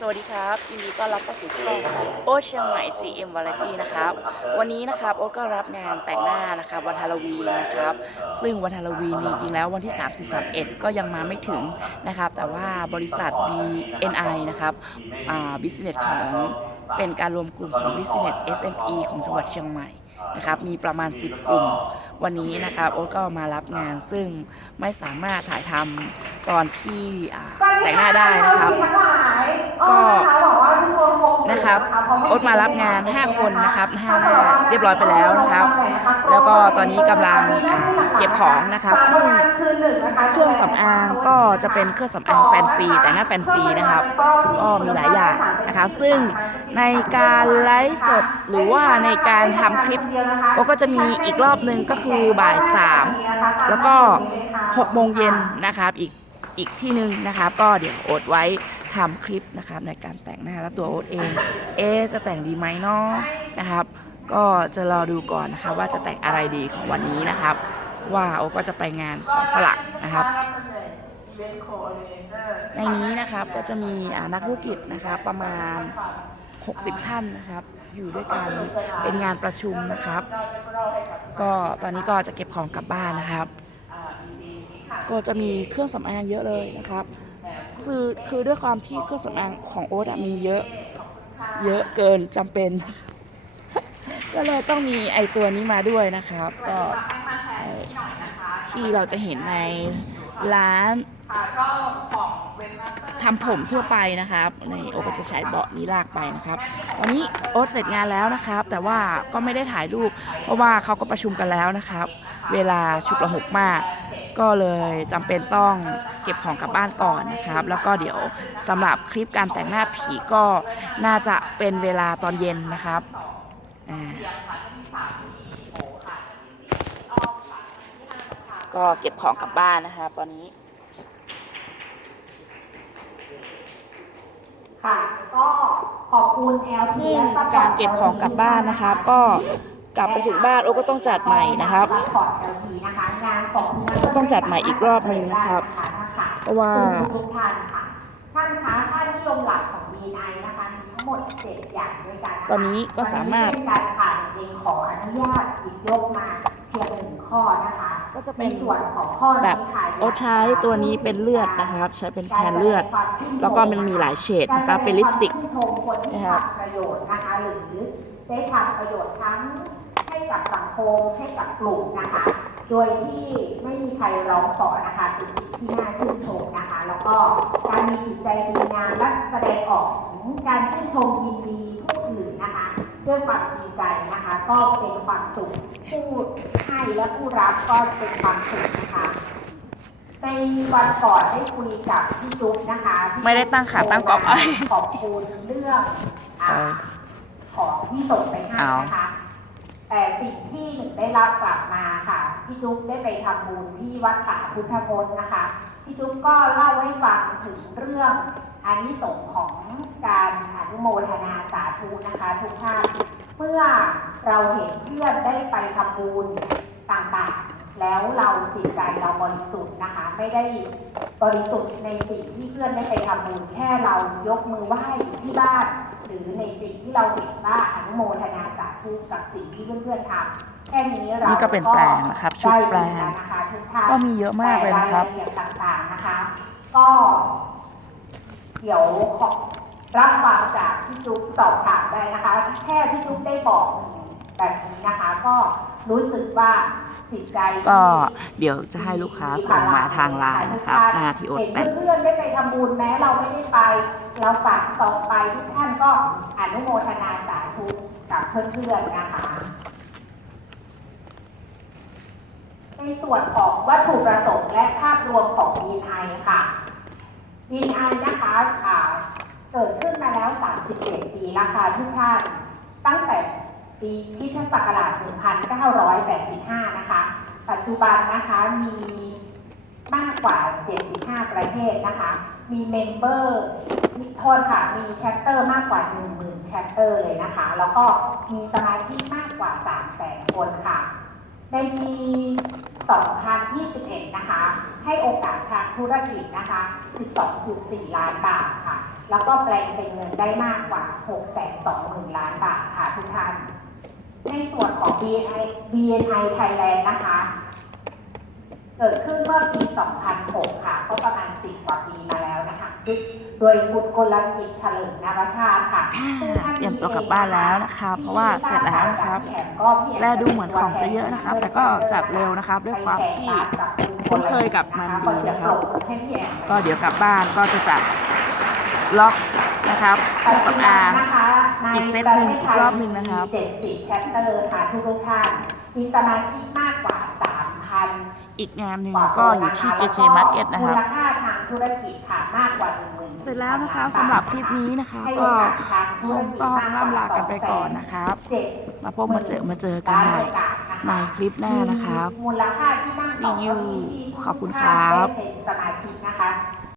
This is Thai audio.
สวัสดีครับยินดีต้อนรับเข้าสู่ช่องโอเชียงใหม่ CM Variety นะครับ วันนี้นะครับโอ๊ตก็รับงานแต่งหน้านะครับวันฮาโลวีนนะครับ ซึ่งวันฮาโลวีนจริงๆแล้ววันที่ 3 31 ก็ยังมาไม่ถึงนะครับ แต่ว่าบริษัท BNI นะครับอ่า Business ของเป็นการรวมกลุ่มของ Business SME ของจังหวัดเชียงใหม่นะครับมีประมาณ 10 กลุ่ม วันนี้นะครับโอ๊ตก็มารับงานซึ่งไม่สามารถถ่ายทำตอนที่อ่าแต่งหน้าได้นะครับ ก็นะครับโอ๊ตมารับงาน 5 คนนะครับ5หน้าเรียบร้อยไปแล้วนะครับ แล้วก็ตอนนี้กำลังอ่าเก็บของนะครับซึ่งเครื่องสำอางก็จะเป็นเครื่องสำอางแฟนซีแต่งหน้าแฟนซีนะครับก็มีหลายอย่างนะครับ ซึ่งในการไลฟ์สดหรือว่าในการทำคลิปโอ๊ตก็จะมีอีกรอบหนึ่งก็คือบ่าย 3 แล้วก็6โมงเย็นนะครับอีกอีกที่หนึ่งนะครับ ก็เดี๋ยวโอ๊ตไว้ ทำคลิปนะครับในการแต่งหน้าแล้วตัวโอ๊ตเอง เอจะแต่งดีไหมเนาะนะครับ ก็จะรอดูก่อนนะครับว่าจะแต่งอะไรดีของวันนี้นะครับ ว่าโอ๊ตก็จะไปงานของฝรั่งนะครับ ในนี้นะครับก็จะมีนักธุรกิจนะครับประมาณ 60 ท่านนะครับอยู่ด้วยกันเป็นงานประชุมนะครับ ก็ตอนนี้ก็จะเก็บของกลับบ้านนะครับ ก็จะมีเครื่องสำอางเยอะเลยนะครับ คือคือด้วยความที่เครื่องสำอางของโอ๊ตอะมีเยอะ เยอะเกินจำเป็น ก็เลยต้องมีไอตัวนี้มาด้วยนะครับ ก็ไอ้ที่เราจะเห็นในร้านทำผมทั่วไปนะครับในโอ๊ตก็จะใช้เบาะนี้ลากไปนะครับตอนนี้โอ๊ตเสร็จงานแล้วนะครับ แต่ว่าก็ไม่ได้ถ่ายรูปเพราะว่าเขาก็ประชุมกันแล้วนะครับ เวลาฉุกละหกมาก ก็เลยจำเป็นต้องเก็บของกลับบ้านก่อนนะครับ แล้วก็เดี๋ยวสำหรับคลิปการแต่งหน้าผีก็น่าจะเป็นเวลาตอนเย็นนะครับอ่าก็เก็บของกลับบ้านนะครับตอนนี้ค่ะก็ขอบคุณ LP ซึ่งและ Support การเก็บของกลับบ้านนะครับก็ กลับไปถึงบ้านโอ้ก็ต้องจัดใหม่นะครับ Support LP นะคะงานของเดืนก็ต้องจัดใหม่อีกรอบหนึ่งนะครับ เพราะว่าทุกท่านค่ะท่านคะท่านนิยมหลักของ BNI นะคะมีทั้งหมดเจ็ดอย่างด้วยกันนะคะตอนนี้ก็สามารถวันนี้เช่นกันค่ะเองขออนุญาตหยิบยกมาเพียงหนึ่งข้อนะคะก็จะในเป็นส่วนของข้อแบนี้บค่ะโอ้ใช้ตัวนี้เป็นเลือดนะครับ ใช้เป็นแทนเลือด แล้วก็มันมีหลายเฉดนะครับเป็นลิปสติการแสดงความชื่นชมคนที่นะครับทำประโยชน์นะคะหรือได้ทำประโยชน์ทั้งให้ กับสังคมให้กับกลุ่มนะคะ โดยที่ไม่มีใครร้องขอนะคะเป็นสิ่งที่น่าชื่นชมนะคะ แล้วก็การมีจิตใจดีงามและแสดงออกถึงการชื่นชมยินดีผู้อื่นนะคะ ด้วยความจริงใจนะคะ ก็เป็นความสุขผู้ให้และผู้รับก็เป็นความสุขนะคะในวันก่อนได้คุยกับพี่จุ๊บนะคะพี่ไม่ได้ตั้งขาตั้งกรอบเอ้ยขอบคุณเรื่องอ่าของที่ส่งไปให้นะคะ แต่สิ่งที่หนึ่งได้รับกลับมาค่ะพี่จุ๊บได้ไปทำบุญที่วัดป่าพุทธพจน์นะคะพี่จุ๊บก็เล่าให้ฟังถึงเรื่องอานิสงส์ของการอนุโมทนาสาธุนะคะทุกท่านเมื่อเราเห็นเพื่อนได้ไปทำบุญต่างๆ แล้วเราจิตใจเราบริสุทธิ์นะคะ ไม่ได้บริสุทธิ์ในสิ่งที่เพื่อนได้ไปทำบุญแค่เรายกมือไหว้อยู่ที่บ้าน หรือในสิ่งที่เราเห็นว่าอนุโมทนาสาธุกับสิ่งที่เพื่อนๆทำแค่นี้เรานี่ก็เป็นแปลงนะครับชุดแปลงได้บุญล้วนะคะทุกท่านก็มีเยอะมากเลยนะครับแต่ายละเอียดต่างๆนะคะ ก็เดี๋ยวขอรับฟังจากพี่จุ๊บสอบถามได้นะคะ แค่พี่จุ๊บได้บอกแบบนี้นะคะ ก็รู้สึ กว่าจิตใจก็เดี๋ยวจะให้ลูกค้าส่งมาทางไลน์นะครับหน้าที่โอ๊ตเห็นแต่งเพื่อนๆได้ไปทำบุญแม้เราไม่ได้ไป เราฝากซองไปทุกท่านก็อนุโมทนาสาธุกับเพื่อนๆนะคะในส่วนของวัตถุประสงค์และภาพรวมของ BNI ค่ะ BNI นะคะอ่าเกิดขึ้นมาแล้ว 37 ปีแล้วค่ะทุกท่าน ตั้งแต่ ปีคริสตศักราช 1985 นะคะ ปัจจุบันนะคะมีมากกว่า 75 ประเทศนะคะ มีเมมเบอร์มีโทษค่ะ มีแชปเตอร์มากกว่า 10,000แชปเตอร์เลยนะคะ แล้วก็มีสมาชิกมากกว่า 300,000 คนค่ะ ในปี 2021 นะคะ ให้โอกาสทางธุรกิจนะคะ 12.4 ล้านบาทค่ะ แล้วก็แปลงเป็นเงินได้มากกว่า 6 2 0 0 0 0 ล้านบาทค่ะทุกท่าน ในส่วนของ BNI BNI Thailand นะคะ เกิดขึ้นเมื่อปี 2006 ค่ะ ก็ประมาณ 10 กว่าปีมาแล้วนะคะ โดยคุณกลกิจเถลิงนรชาติค่ะซึ่งท่านเตรียมตัวกลับบ้านแล้วนะคะ เพราะว่าเสร็จแล้วนะครับแลดูเหมือนของจะเยอะนะครับ แต่ก็จัดเร็วนะครับ ด้วยความที่คุ้นเคยกับมันดีนะครับ ก็เดี๋ยวกลับบ้านก็จะจัดล็อก นะครับเครื่องสำอางอีกเซตหนึ่งอีกรอบหนึ่งนะครับ70แชปเตอร์ค่ะทุกๆท่านมีสมาชิกมากกว่า3,000อีกงานหนึ่งก็อยู่ที่ JJ Market นะครับมูลค่าทางธุรกิจค่ะมากกว่า1 0,000เสร็จแล้วนะคะสำหรับคลิปนี้นะคะก็คงต้องล่ำลากันไปก่อนนะครับ มาพบมาเจอมาเจอกันใหม่ในคลิปหน้านะครับมูลค่าที่นั่งต่อ See you เก้าอี้ที่ขอบคุณครับเป็นสมาชิกนะคะ